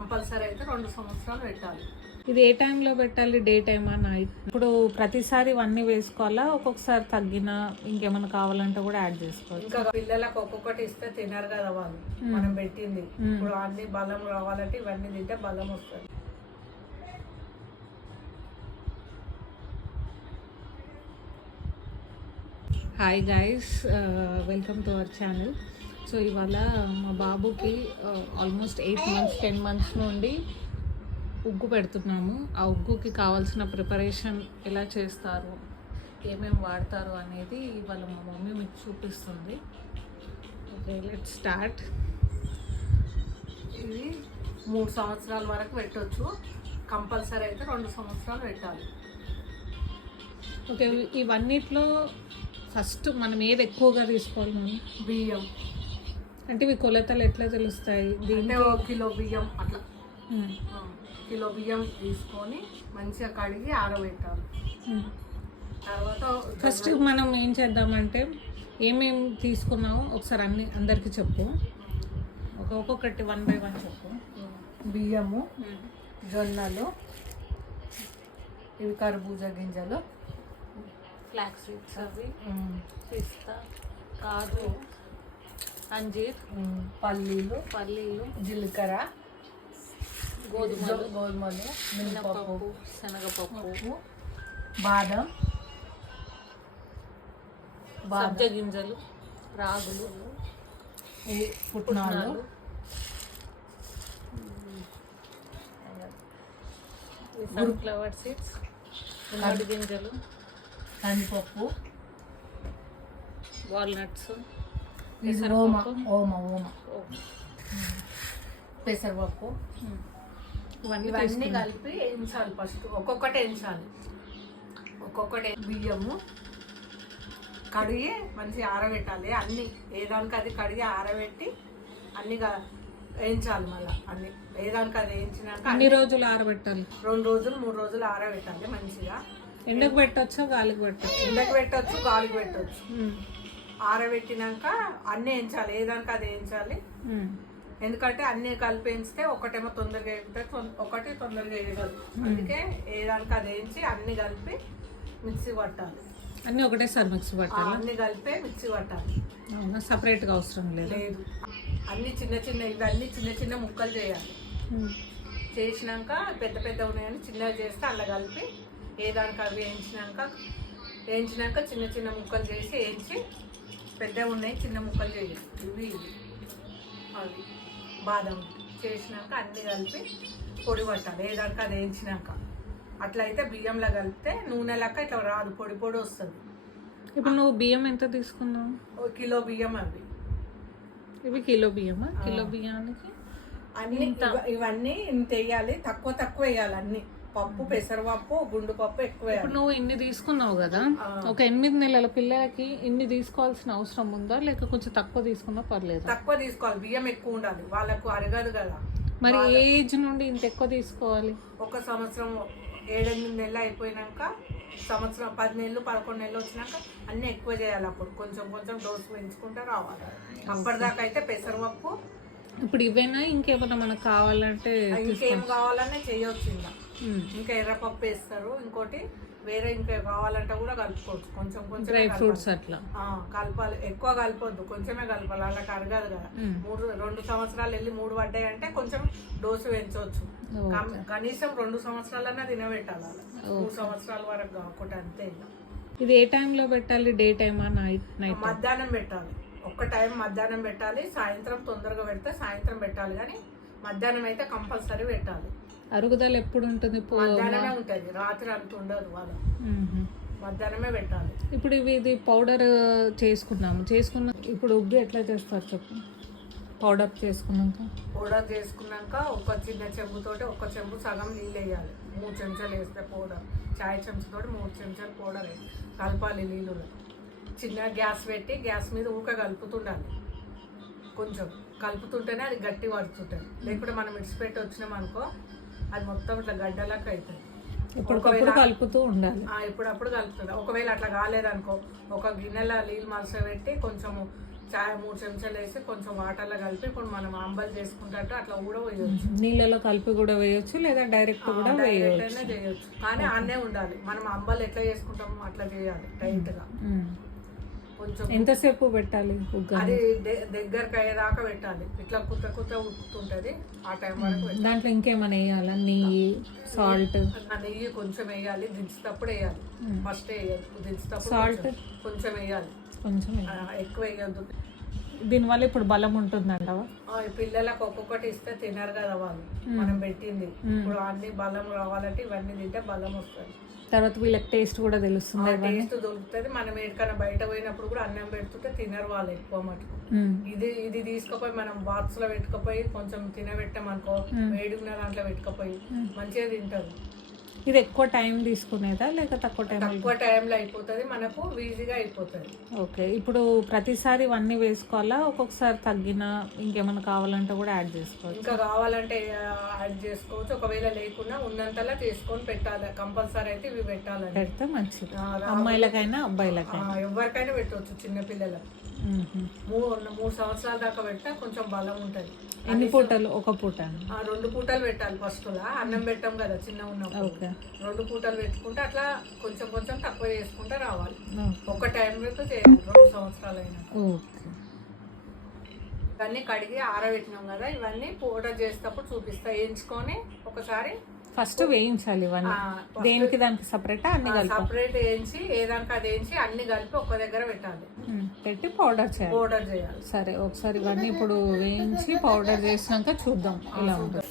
Compulsory అయితే 2 సంవత్సరాలు పెట్టాలి. ఇది ఏ టైంలో పెట్టాలి? డే టైమా, నైట్? ఇప్పుడు ప్రతిసారి ఇవన్నీ వేసుకోవాలా? ఒక్కొక్కసారి తగ్గినా ఇంకేమైనా కావాలంటే కూడా యాడ్ చేసుకోవాలి. ఇంకా పిల్లలకు ఒక్కొక్కటి ఇస్తే తినరు కదా వాళ్ళు, మనం పెట్టింది. ఇప్పుడు అన్ని బలం రావాలంటే ఇవన్నీ తింటే బలం వస్తుంది. Hi guys, welcome to our channel. So ఇవాళ మా బాబుకి ఆల్మోస్ట్ 8 months 10 months నుండి ఉగ్గు పెడుతున్నాము. ఆ ఉగ్గుకి కావాల్సిన ప్రిపరేషన్ ఎలా చేస్తారు, ఏమేమి వాడతారు అనేది ఇవాళ మా మమ్మీ మీకు చూపిస్తుంది. Okay, let's start. ఇది 3 సంవత్సరాల వరకు పెట్టవచ్చు. కంపల్సరీ అయితే 2 సంవత్సరాలు పెట్టాలి. ఓకే, ఇవన్నిట్లో ఫస్ట్ మనం ఏది ఎక్కువగా తీసుకోవాలి? మనం బియ్యం అంటే ఇవి కొలతలు ఎట్లా తెలుస్తాయి? దీంట్లో 1 కిలో బియ్యం అట్లా కిలో బియ్యం తీసుకొని మంచిగా కడిగి ఆరబెట్టాలి. తర్వాత ఫస్ట్ మనం ఏం చేద్దామంటే ఏమేమి తీసుకున్నామో ఒకసారి అందరికీ చెప్పు. ఒక్కొక్కటి 1 by 1 చెప్పు. బియ్యము, జొన్నలు, ఇవి కర్బూజా గింజలు, ఫ్లాక్స్ సీడ్స్, అవి పిస్తా, కాజు, అంజీర్, పల్లీలు, జీలకర్ర, గోధుమలు, మినపప్పు, శనగపప్పు, బాదం, సబ్జా గింజలు, రాగులు, పుట్నాలు, సన్ఫ్లవర్ సీడ్స్, నడి గింజలు, కందిపప్పు, వాల్నట్స్, పెసరపప్పు, ఇవన్నీ కలిపి వేయించాలి. ఫస్ట్ ఒక్కొక్కటి వేయించాలి. ఒక్కొక్కటి బియ్యము కడిగి మంచిగా ఆరబెట్టాలి. అన్ని ఏదానికి అది కడిగి ఆరబెట్టి అన్ని వేయించాలి. మళ్ళీ అన్ని ఏదానికి అది వేయించినాక అన్ని రోజులు ఆరబెట్టాలి. 2 రోజులు 3 రోజులు ఆరబెట్టాలి. మంచిగా ఎండకు పెట్టొచ్చా, గాలికి పెట్టచ్చు? ఎండకు పెట్టచ్చు, గాలికి పెట్టచ్చు. ఆరబెట్టినాక అన్నీ వేయించాలి. ఏదానికి అది వేయించాలి. ఎందుకంటే అన్ని కలిపి వేయించితే ఒకటేమో తొందరగా వేగుతుంది, ఒకటి తొందరగా వేయగలదు. అందుకే ఏదానికి అది వేయించి అన్ని కలిపి మిక్సీ పట్టాలి. అన్నీ ఒకటేసారి మిక్సీ పట్టాలి. అన్ని కలిపి మిక్సీ పట్టాలి. అవునా? సపరేట్గా అవసరం లేదు. అన్ని ఇవన్నీ చిన్న చిన్న ముక్కలు చేయాలి. చేసినాక పెద్ద ఉన్నాయని చిన్నగా చేస్తే అలా కలిపి ఏదానికి అవి వేయించినాక చిన్న చిన్న ముక్కలు చేసి వేయించి పెద్దగా ఉన్నాయి చిన్న ముక్కలు చేయాలి. ఇవి అవి బాదం చేసినాక అన్ని కలిపి పొడి పట్టాలి. ఏదానికి అది వేయించినాక అట్లయితే బియ్యంలో కలిపితే నూనె లెక్క ఇట్లా రాదు, పొడి పొడి వస్తుంది. ఇప్పుడు నువ్వు బియ్యం ఎంత తీసుకున్నావు? 1 కిలో బియ్యం. అవి ఇవి కిలో బియ్యమా? కిలో బియ్యానికి అన్ని ఇవన్నీ ఇంత వేయాలి. తక్కువ వేయాలి. అన్ని పప్పు, పెసరపప్పు, గుండు పప్పు ఎక్కువ. ఇప్పుడు నువ్వు ఇన్ని తీసుకున్నావు కదా, ఒక 8 నెలల పిల్లలకి ఇన్ని తీసుకోవాల్సిన అవసరం ఉందా, లేక కొంచెం తక్కువ తీసుకున్నా పర్లేదు? తక్కువ తీసుకోవాలి. బియ్యం ఎక్కువ ఉండాలి, వాళ్ళకు అరగదు కదా. మరి ఏజ్ నుండి ఇంత ఎక్కువ తీసుకోవాలి? 1 సంవత్సరం 7-8 నెలలు అయిపోయినాక, సంవత్సరం 10 నెలలు 11 నెలలు వచ్చినాక అన్నీ ఎక్కువ చేయాలి. అప్పుడు కొంచెం డోసు పెంచుకుంటూ రావాలి. అప్పటిదాకా అయితే పెసరపప్పు. ఇప్పుడు ఇవేనా, ఇంకేమైనా మనకు కావాలంటే? ఇంకేం కావాలన్నా చేయొచ్చు. ఇంకా ఎర్రపప్పు వేస్తారు. ఇంకోటి వేరే ఇంకా కావాలంటే కూడా కలుపుకోవచ్చు. కొంచెం డ్రై ఫ్రూట్స్ అట్లా కలపాలి. ఎక్కువ కలపొద్దు, కొంచెమే కలపాలి. వాళ్ళకి అరగదు కదా. 2 సంవత్సరాలు వెళ్ళి 3 పడ్డాయి అంటే కొంచెం డోసు పెంచవచ్చు. కనీసం 2 సంవత్సరాలన్నా తినబెట్టాలి. 3 సంవత్సరాల వరకు కాకుండా అంతే. ఇది ఏ టైంలో పెట్టాలి? డే టైమా, నైట్? మధ్యాహ్నం పెట్టాలి. ఒక్క టైం మధ్యాహ్నం పెట్టాలి. సాయంత్రం తొందరగా పెడితే సాయంత్రం పెట్టాలి, కానీ మధ్యాహ్నం అయితే కంపల్సరీ పెట్టాలి. అరుగుదల ఎప్పుడు ఉంటుంది? మధ్యాహ్నమే ఉంటుంది, రాత్రి అంత ఉండదు. వాళ్ళు మధ్యాహ్నమే పెట్టాలి. ఇప్పుడు ఇది పౌడర్ చేసుకున్న ఇప్పుడు ఉగ్గు ఎట్లా చేస్తారు చెప్పు. పౌడర్ చేసుకున్నాక ఒక చిన్న చెంబుతోటి 1 చెంబు సగం నీళ్ళు వేయాలి. 3 చెంచాలు వేస్తే పౌడర్, చాయ్ చెంచాతోటి 3 చెంచాలు పౌడర్ వేయాలి. కలపాలి నీళ్ళులో. చిన్న గ్యాస్ పెట్టి గ్యాస్ మీద ఊక కలుపుతుండాలి. కొంచెం కలుపుతుంటేనే అది గట్టి పడుతుంటుంది. లేకుంటే మనం ఇడిచిపెట్టి వచ్చినాం అనుకో, అది మొత్తం ఇట్లా గడ్డలాగా అవుతుంది. ఇప్పుడప్పుడు కలుపుతూ ఉండాలి. ఇప్పుడప్పుడు కలుపుతుంది. ఒకవేళ అట్లా కాలేదనుకో, ఒక గిన్నెలో నీళ్ళు మలస పెట్టి కొంచెము చాయ్ 3 చెంచాలు వేసి కొంచెం వాటర్లో కలిపి ఇప్పుడు మనం అంబలి చేసుకుంటే అట్లా కూడా వేయొచ్చు. నీళ్ళలో కలిపి కూడా వేయొచ్చు లేదా డైరెక్ట్ కూడా వేయొచ్చు. అయినా చేయొచ్చు కానీ అన్నే ఉండాలి. మనం అంబలి ఎట్లా చేసుకుంటామో అట్లా చేయాలి టైట్ గా. కొంచెం ఎంతసేపు పెట్టాలి ఉగ్గు? అది దగ్గరకు అయ్యేదాకా పెట్టాలి. ఇట్లా కుత్త కుత్త ఉడుకుతుంటది ఆ టైం వరకు పెట్టాలి. దాంట్లో ఇంకేమైనా వేయాలా? నెయ్యి, సాల్ట్? నెయ్యి కొంచెం వేయాలి, దించేటప్పుడు వేయాలి. ఫస్ట్ వేయాలి, దించేటప్పుడు సాల్ట్ కొంచెం వేయాలి, కొంచెం. ఎక్కువ వేయద్దు. దీనివల్ల ఇప్పుడు బలం ఉంటుందంటవా? పిల్లలకు ఒక్కొక్కటి ఇస్తే తినరు కదా వాళ్ళు, మనం పెట్టింది. ఇప్పుడు అన్ని బలం రావాలంటే ఇవన్నీ తింటే బలం వస్తుంది. తర్వాత వీళ్ళకి టేస్ట్ కూడా తెలుస్తుంది. టేస్ట్ దొరుకుతుంది. మనం ఎక్కడికైనా బయట పోయినప్పుడు కూడా అన్నం పెడుతుంటే తినరు వాళ్ళు ఎక్కువ మటుకు. ఇది తీసుకుపోయి మనం బాక్స్ లో పెట్టుకుపోయి కొంచెం తినబెట్టామనుకో, వేడిన్న దాంట్లో పెట్టుకుపోయి మంచిగా తింటారు. ఇది ఎక్కువ టైం తీసుకునేదా లేక తక్కువ టైంలో అయిపోతుంది, మనకు ఈజీగా అయిపోతుంది. ఓకే. ఇప్పుడు ప్రతిసారి ఇవన్నీ వేసుకోవాలా? ఒక్కొక్కసారి తగ్గిన ఇంకేమైనా కావాలంటే కూడా యాడ్ చేసుకోవచ్చు? ఇంకా కావాలంటే యాడ్ చేసుకోవచ్చు. ఒకవేళ లేకుండా ఉన్నంతలా చేసుకొని పెట్టాలి. కంపల్సరీ అయితే ఇవి పెట్టాలి. పెడితే మంచిది, అమ్మాయిలకైనా అబ్బాయిలకైనా ఎవరికైనా పెట్టవచ్చు. చిన్నపిల్లలకు 3 సంవత్సరాల దాకా పెడితే కొంచెం బలం ఉంటుంది. ఎన్ని పూటలు? ఒక పూట? 2 పూటలు పెట్టాలి. ఫస్ట్ లా అన్నం పెట్టాం కదా చిన్న ఉన్నప్పుడు, 2 పూటలు పెట్టుకుంటే అట్లా కొంచెం కొంచెం తక్కువ చేసుకుంటే రావాలి. ఒక టైంలో చేయాలి 2 సంవత్సరాలు అయినా. ఇవన్నీ కడిగి ఆరబెట్టినాం కదా, ఇవన్నీ పౌడర్ చేసేటప్పుడు చూపిస్తా. వేయించుకొని ఒకసారి ఫస్ట్ వేయించాలి ఇవన్నీ. దేనికి దానికి సపరేట్ అన్ని కలిపి సపరేట్ వేయించి ఏదానికి అది వేయించి అన్ని కలిపి ఒక దగ్గర పెట్టాలి. పెట్టి పౌడర్ చేయాలి. సరే, ఒకసారి ఇవన్నీ ఇప్పుడు వేయించి పౌడర్ చేసినాక చూద్దాం ఎలా ఉంటుంది.